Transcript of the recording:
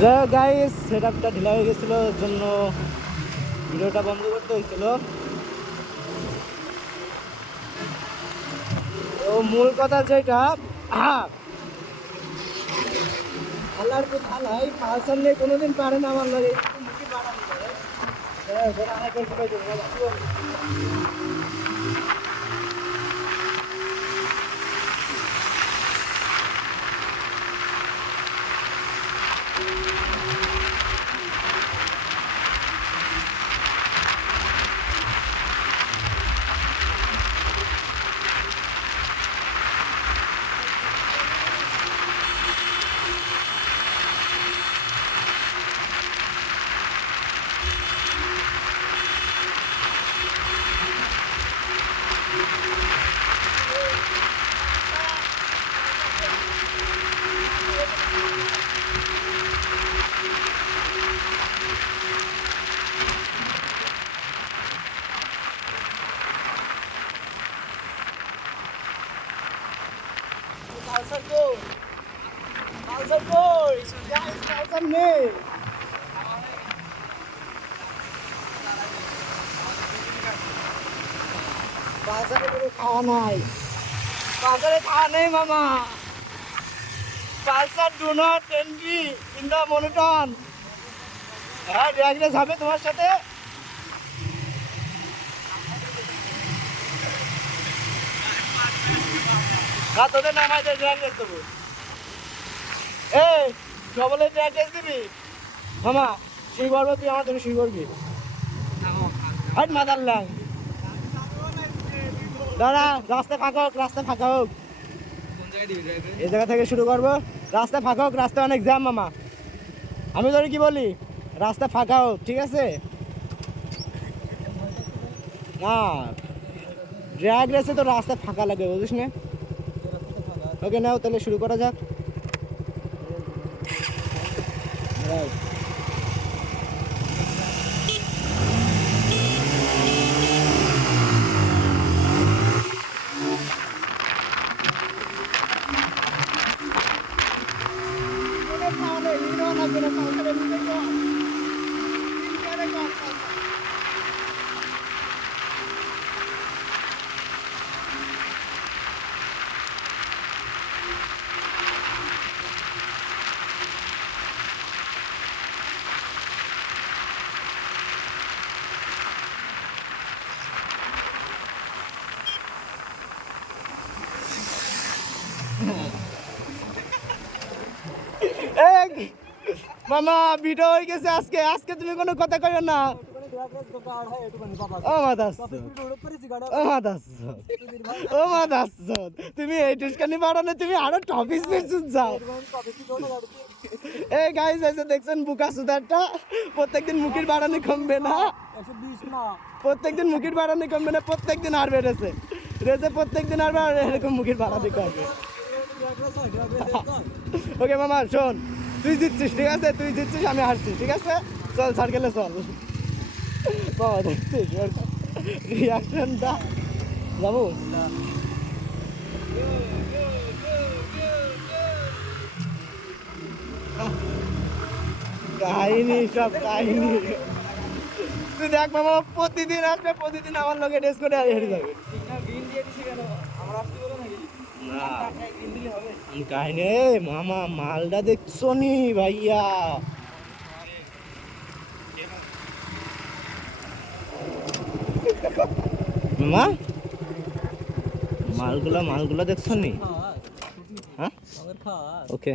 যাই হোক গাইস, সেটআপটা ঢিলা হয়ে গেছিল, এর জন্য ভিডিওটা বন্ধ করতে হয়েছিল। তো মূল কথা যেটা, আল্লাহর তো ভালাই পালসার নিয়ে কোনোদিন পারে না আমার লাগে মুখে বাড়ানো করে। হ্যাঁ, ওরা আয় করে সবাই দেবো বাবা, কি বলবো? পালসার কই? পালসার কই? গাইস, পালসার নেই। বাজারে কোনো খাওয়া নাই, বাজারে খাওয়া নেই মামা। Pulsar do not entry in the monotone. হ্যাঁ, ড্রাগরেস হবে তোমার সাথে। না, তোদের নামাই ড্রাগরেস দেবো। এই ডবলে ড্রাগরেস দিবি মামা? শুই করবো তুই? আমার তুমি শুই করবি? হাট মাদার লাং। দাঁড়া, রাস্তা ফাঁকা হোক, রাস্তা ফাঁকা হোক। এই জায়গা থেকে শুরু করবো। রাস্তা ফাঁকা হোক, রাস্তা অনেক জ্যাম মামা। আমি তোর কি বলি, রাস্তা ফাঁকা হোক, ঠিক আছে? না, ড্র্যাগ রেসে তো রাস্তা ফাঁকা লাগে, বুঝিস না? ওকে, নাও তাহলে শুরু করা যাক। মামা ভিডিও হয়ে গেছে আজকে। আজকে তুমি কোনো কথা কইও না। তুমি এই টুসকানি বাড়ানো, তুমি আরো টপিস পেছন যাও। এই গাইস, এসে দেখছেন বুকা সুদারটা? প্রত্যেকদিন মুখের বাড়ানি কমবে না, প্রত্যেকদিন মুখের বাড়ানি কমবে না, প্রত্যেকদিন আর বেড়েছে রেসে, প্রত্যেকদিন আর এরকম মুখের বাড়ানি করবে। ওকে মামা শোন, তুই জিতছিস, ঠিক আছে? তুই জিতছিস, আমি হারছি, ঠিক আছে? চল সার্কেলে চল। বাবা দেখছিস রিয়াকশনটা? যাবো কাহিনী, সব কাহিনী। তুই দেখ মামা, প্রতিদিন আসবে, প্রতিদিন আমার লগে ড্রেস করে হেরে যাবে। কাহিনী মামা, মালটা দেখছো নি ভাইয়া? মামা মালগুলা দেখছো নি? হ্যাঁ, ওকে।